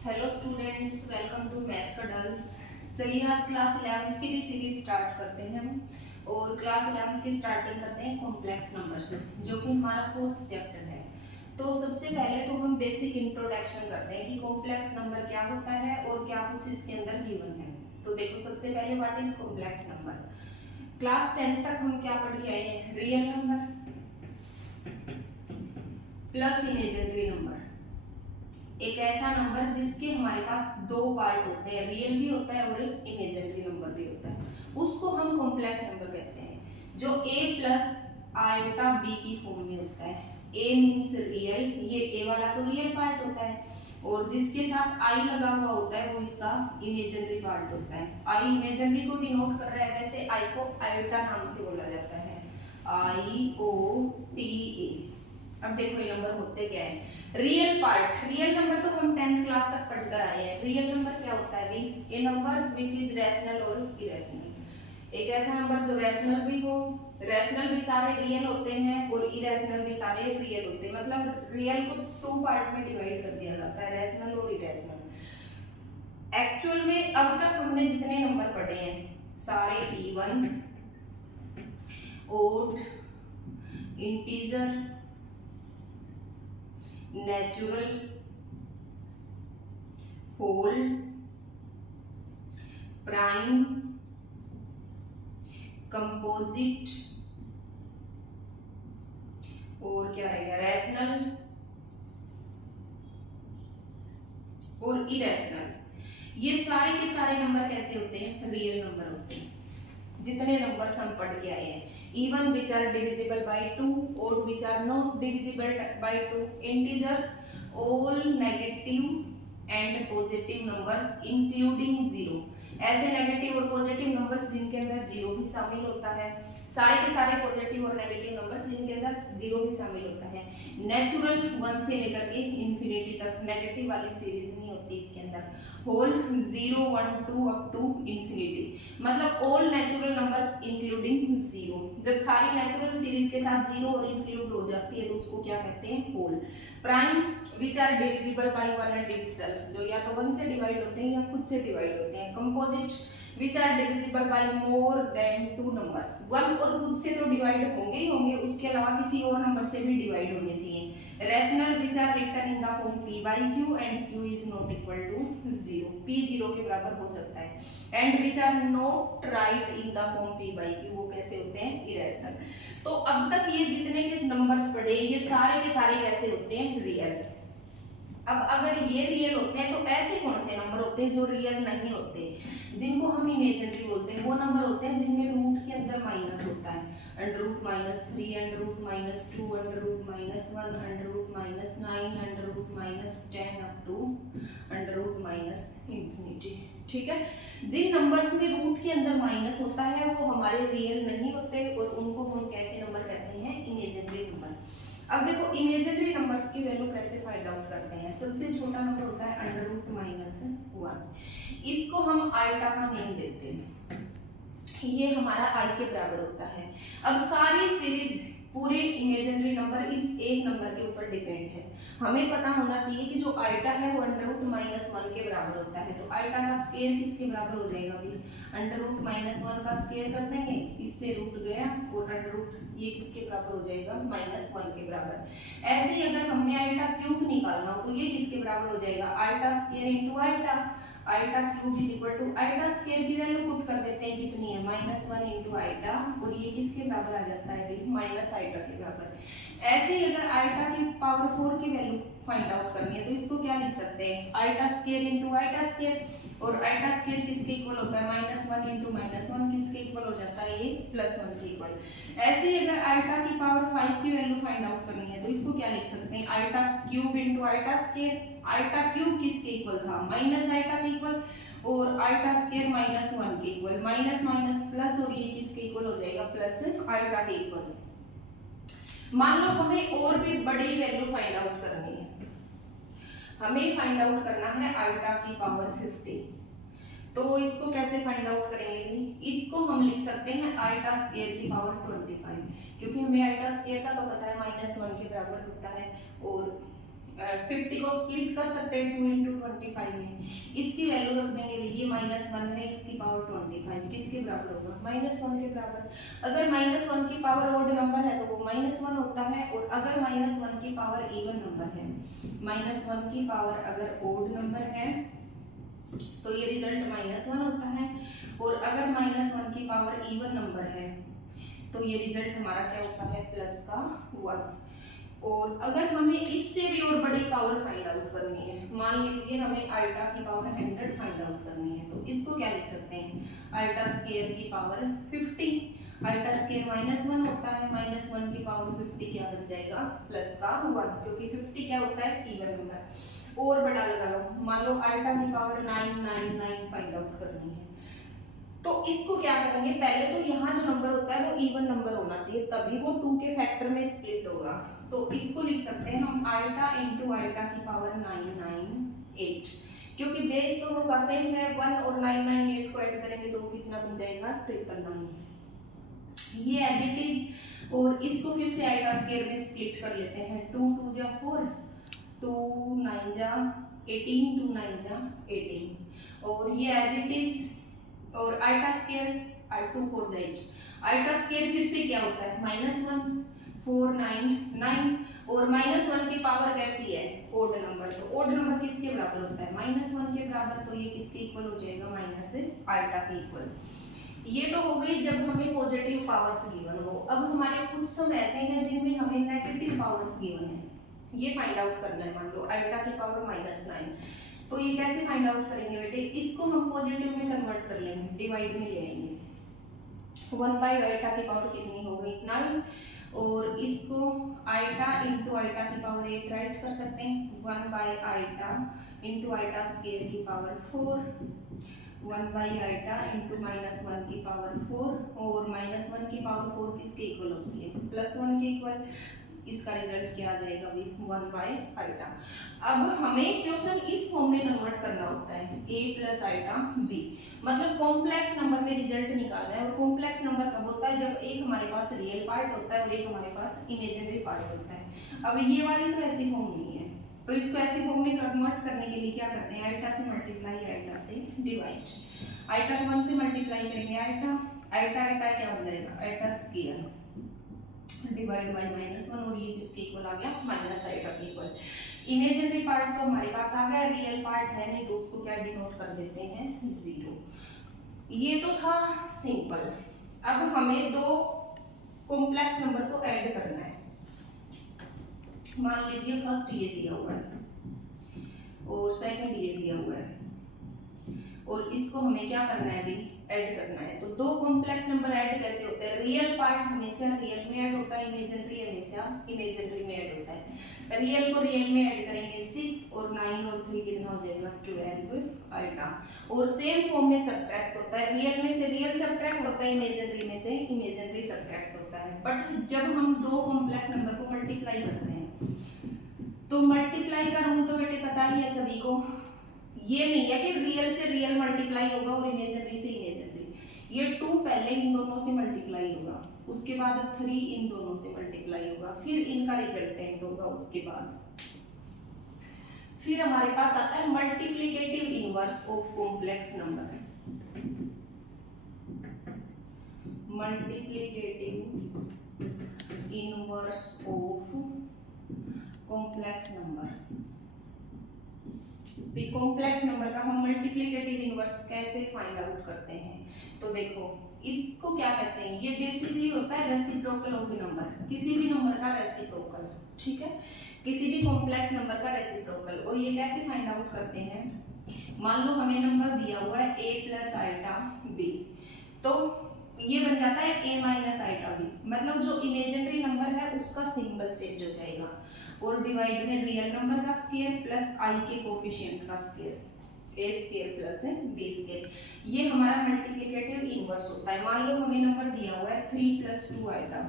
Hello students, welcome to math का डल्स। चलिए आज क्लास 11th की भी सीरीज स्टार्ट करते हैं हम। और क्लास 11th की स्टार्टिंग करते हैं कॉम्प्लेक्स नंबर से, जो कि हमारा फोर्थ चैप्टर है। तो सबसे पहले तो हम बेसिक इंट्रोडक्शन करते हैं कि कॉम्प्लेक्स नंबर क्या होता है और क्या कुछ इसके अंदर गिवन है। तो देखो, सबसे पहले what is complex number. Class 10 तक हम क्या पढ़ के आए हैं? Real number plus imaginary number. एक ऐसा नंबर जिसके हमारे पास दो पार्ट होते हैं, रियल भी होता है और इमेजिनरी नंबर भी होता है, उसको हम कॉम्प्लेक्स नंबर कहते हैं, जो a प्लस आयोटा b की फॉर्म में होता है। a मीन्स रियल, ये a वाला तो रियल पार्ट होता है, और जिसके साथ i लगा हुआ होता है वो इसका इमेजिनरी पार्ट होता है। i इमेजिनरी को डिनोट कर रहा है, वैसे i को आयोटा नाम से बोला जाता है, IOTA। अब देखो ये नंबर होते क्या है। रियल पार्ट, रियल नंबर तो हम 10th क्लास तक पढ़कर आए हैं। रियल नंबर क्या होता है भाई? ए नंबर विच इज रैशनल और इरेशनल। एक ऐसा नंबर जो रैशनल भी हो, रैशनल भी सारे रियल होते हैं और इरेशनल भी सारे रियल होते हैं। मतलब रियल को टू पार्ट में डिवाइड कर दिया जाता है, रैशनल और इरेशनल। एक्चुअल में अब तक हमने जितने नंबर पढ़े हैं सारे even, odd, integer, natural, whole, prime, composite और क्या रहेगा, रैशनल और इरेशनल, ये सारे के सारे नंबर कैसे होते हैं? रियल नंबर होते हैं। जितने नंबर्स हम पढ़ के आए हैं, even which are divisible by 2, odd which are not divisible by 2, integers, all negative and positive numbers including zero. ऐसे नेगेटिव और पॉजिटिव नंबर्स जिनके अंदर जीरो भी शामिल होता है, सारे के सारे पॉजिटिव और नेगेटिव नंबर्स जिनके अंदर जीरो भी शामिल होता है। नेचुरल 1 से लेकर के इंफिनिटी तक, नेगेटिव वाली सीरीज नहीं होती इसके अंदर। होल 0 1 2 अप टू इंफिनिटी, मतलब all natural numbers including zero. जब सारी नेचुरल सीरीज के साथ जीरो और इंक्लूड हो जाती है तो उसको क्या कहते हैं? Whole. Prime which are divisible by one and itself, जो या तो वन से डिवाइड होते हैं या खुद से डिवाइड होते हैं। Composite which are divisible by more than two numbers, one और खुद से तो डिवाइड होंगे ही होंगे, उसके अलावा किसी और नंबर से भी डिवाइड होने चाहिए। Rational which are written in the form p by q and q is not equal to 0, p 0 के बराबर हो सकता है। And which are not write in the form p by q, वो कैसे होते हैं? इरेशनल। तो अब तक ये जितने के नंबर्स पढ़े, ये सारे के सारे कैसे होते हैं? रियल। अब अगर ये रियल होते हैं तो ऐसे कौन से नंबर होते हैं जो रियल नहीं होते, जिनको हम इमेजिनरी बोलते हैं? वो नंबर होते हैं जिनमें रूट के अंदर माइनस होता है। Under root minus 3, under root minus 2, under root minus 1, under root minus 9, under root minus 10 up to under root minus infinity. ठीक है, जिन नंबर्स में रूट के अंदर माइनस होता है वो हमारे रियल नहीं होते और उनको हम कैसे नंबर कहते हैं? Imaginary number. अब देखो इमेजिनरी नंबर्स की वैल्यू कैसे फाइंड आउट करते हैं। सबसे छोटा नंबर होता है अंडर रूट माइनस 1, इसको हम आइटा का नेम देते हैं, ये हमारा आई के बराबर होता है। अब सारी सीरीज पूरे इमेजिनरी नंबर इस एक नंबर के ऊपर डिपेंड है। हमें पता होना चाहिए कि जो आइटा है वो अंडर रूट माइनस 1 के बराबर होता है, तो आइटा का स्क्वायर किसके बराबर हो जाएगा भी? अंडर रूट माइनस 1 का स्क्वायर कर देंगे, इससे रूट गया और अंडर रूट ये किसके बराबर हो जाएगा? माइनस 1 के बराबर। ऐसे ही अगर हमने आइटा क्यूब निकालना हो तो ये किसके बराबर हो जाएगा? Iota square into iota, iota cube is equal to iota square की वैल्यू पुट कर देते हैं, कितनी है? माइनस 1 इंटू आइटा, और ये किसके बराबर आ जाता है भाई? माइनस आइटा के बराबर। ऐसे ही अगर आइटा की पावर 4 की वैल्यू फाइंड आउट करनी है तो इसको क्या लिख सकते हैं? Iota square into iota square, और आइटा स्क्वायर किसके इक्वल होता है? माइनस 1 इंटू माइनस 1 किसके इक्वल हो जाता है? ये प्लस 1 के इक्वल। ऐसे ही अगर आइटा की पावर 5 की वैल्यू फाइंड आउट करनी है तो इसको क्या लिख सकते हैं? Iota cube into iota square, iota cube किसके इक्वल था? माइनस आइटा के इक्वल, और आइटा स्क्वायर माइनस 1 के इक्वल, माइनस माइनस प्लस, और ये किसके इक्वल हो जाएगा? प्लस आइटा के इक्वल। मान लो हमें और भी बड़ी वैल्यू फाइंड आउट करनी है, हमें फाइंड आउट करना है आइटा की पावर 50, तो इसको कैसे फाइंड आउट करेंगे? इसको हम लिख सकते हैं आइटा स्क्वायर की पावर 25, क्योंकि हमें आइटा स्क्वायर का तो पता है माइनस 1 के बराबर होता है, और 50 को स्प्लिट कर सकते हैं 2 इंटू 25 में। इसकी वैल्यू रख देंगे, ये -1 है, इसकी पावर 25 किसके बराबर होगा, -1 के बराबर। अगर -1 की पावर ऑड नंबर है तो वो -1 होता है, और अगर -1 की पावर इवन नंबर है, -1 की पावर अगर ऑड नंबर है तो ये रिजल्ट -1 होता है, और अगर -1 की पावर इवन नंबर है तो ये रिजल्ट हमारा क्या होता है, प्लस का 1। और अगर हमें इससे भी और बड़ी पावर फाइंड आउट करनी है, मान लीजिए हमें अल्टा की पावर 100 फाइंड आउट करनी है, तो इसको क्या लिख सकते हैं, अल्टा स्क्वायर की पावर 50। अल्टा स्क्वायर -1 होता है, -1 की पावर 50 क्या बन जाएगा, प्लस का 1, क्योंकि 50 क्या होता है, इवन नंबर। और बड़ा लगा लो, मान लो अल्टा की पावर 999 फाइंड आउट करनी है, तो इसको क्या करेंगे, पहले तो यहाँ जो नंबर होता है वो इवन नंबर होना चाहिए, तभी वो 2 के फैक्टर में स्प्लिट होगा। तो इसको लिख सकते हैं हम अल्टा इंटू अल्टा की पावर 998, क्योंकि बेस दोनों का सेम है, 1 और 998 को ऐड करेंगे तो वो कितना बन जाएगा, 999। ये एज इट इज। और इसको फिर से अल्टा स्क्वायर में स्प्लिट कर लेते हैं, 2 2 जा 4, 2 9 जा 18, 2 9 जा 18, और ये एज इट इज। और अल्टा स्क्वायर 2 4 जा 8, अल्टा स्क्वायर फिर से क्या होता है, -1 4 9 9, और -1 की पावर कैसी है, ओड नंबर, तो ओड नंबर किसके बराबर होता है, -1 के बराबर, तो ये किसके इक्वल हो जाएगा, माइनस अल्टा के इक्वल। ये तो हो गई जब हमें पॉजिटिव पावर्स गिवन हो। अब हमारे कुछ सम ऐसे हैं जिनमें हमें नेगेटिव पावर्स गिवन है, ये फाइंड आउट करना है। मान लो अल्टा की पावर -9, तो ये कैसे फाइंड आउट करेंगे बेटे, इसको हम पॉजिटिव में कन्वर्ट कर लेंगे, डिवाइड में ले आएंगे। 1/अल्टा की पावर कितनी हो गई, 9, और इसको अल्टा इंटू अल्टा की पावर 8 राइट कर सकते हैं, 1/अल्टा इंटू अल्टा स्क्वायर की पावर 4, 1/अल्टा इंटू -1 की पावर 4, और -1 की पावर 4 किसके इक्वल होती है, +1 के इक्वल। इसका रिजल्ट क्या आ जाएगा भी, 1/अल्टा। अब हमें क्वेश्चन इस फॉर्म में कन्वर्ट करना होता है, a + अल्टा b, मतलब कॉम्प्लेक्स नंबर में रिजल्ट निकालना है। और कॉम्प्लेक्स नंबर कब होता है, जब एक हमारे पास रियल पार्ट होता है और एक हमारे पास इमेजिनरी पार्ट होता है। अब ये वाली तो ऐसी फॉर्म नहीं है, तो इसको ऐसी फॉर्म में कन्वर्ट करने के लिए क्या करते हैं, अल्टा से मल्टीप्लाई, अल्टा से डिवाइड। अल्टा 1 से मल्टीप्लाई करेंगे अल्टा, अल्टा अल्टा क्या हो जाएगा, अल्टा स्क्वायर डिवाइड बाय -1, और ये किसके इक्वल आ गया, -अल्टा के इक्वल। इमेजिनरी पार्ट तो हमारे पास आ गया, रियल पार्ट है नहीं, तो उसको क्या डिनोट कर देते हैं, 0। ये तो था सिंपल। अब हमें दो कॉम्प्लेक्स नंबर को ऐड करना है। मान लीजिए फर्स्ट ये दिया हुआ है और सेकंड ये दिया हुआ है, और इसको हमें क्या करना है, अभी ऐड करना है। तो दो कॉम्प्लेक्स नंबर ऐड कैसे होते हैं, रियल पार्ट हमेशा रियल में ऐड होता है, इमेजिनरी हमेशा इमेजिनरी में ऐड होता है। रियल को रियल में ऐड करेंगे 6 और 9 और 3 कितना हो जाएगा, 12 अल्टा। और सेम फॉर्म में सब्ट्रैक्ट होता है, रियल में से रियल सब्ट्रैक्ट होता है, इमेजिनरी में से इमेजिनरी सब्ट्रैक्ट होता है। बट जब हम दो कॉम्प्लेक्स नंबर को मल्टीप्लाई करते हैं, तो मल्टीप्लाई का रूल तो बेटे पता ही है सभी को, ये नहीं है कि रियल से रियल मल्टीप्लाई होगा और इमेजिनरी से इमेजिनरी। ये 2 पहले इन दोनों से मल्टीप्लाई होगा, उसके बाद 3 इन दोनों से मल्टीप्लाई होगा, फिर इनका रिजल्टेंट होगा, उसके बाद फिर हमारे पास आता है multiplicative inverse of complex number. Multiplicative inverse of complex number. Complex number का हम मल्टीप्लिकेटिव इनवर्स कैसे फाइंड आउट करते हैं, तो देखो इसको क्या कहते हैं, ये बेसिकली होता है रेसिप्रोकल ऑफ नंबर, किसी भी नंबर का रेसिप्रोकल, ठीक है, किसी भी कॉम्प्लेक्स नंबर का रेसिप्रोकल। और ये कैसे फाइंड आउट करते हैं, मान लो हमें नंबर दिया हुआ है a + अल्टा b, तो ये बन जाता है a - अल्टा b, मतलब जो इमेजिनरी नंबर है उसका सिंबल चेंज हो जाएगा, और डिवाइड में रियल नंबर का स्क्वायर प्लस i के कोफिशिएंट का square, a square plus b square. ये हमारा मल्टीप्लिकेटिव इनवर्स होता है। मान लो हमें नंबर दिया हुआ है 3 + 2 अल्टा,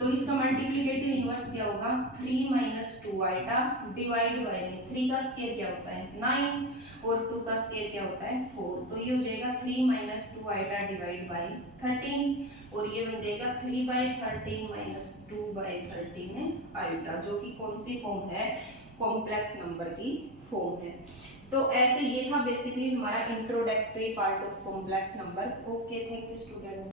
तो इसका मल्टीप्लिकेटिव इनवर्स क्या होगा 3 माइनस 2 आइटा डिवाइड बाय में 3 का स्क्वायर क्या होता है 9 और 2 का स्क्वायर क्या होता है 4, तो ये हो जाएगा 3 माइनस 2 आइटा डिवाइड बाय 13 और ये बन जाएगा 3 बाय 13 माइनस 2 बाय 13 आइटा, जो कि कौन सी फॉर्म है कॉम्प्लेक्स नंबर की फॉर्म है। तो ऐसे ये था बेसिकली हमारा introductory part of complex number. Okay, thank you students.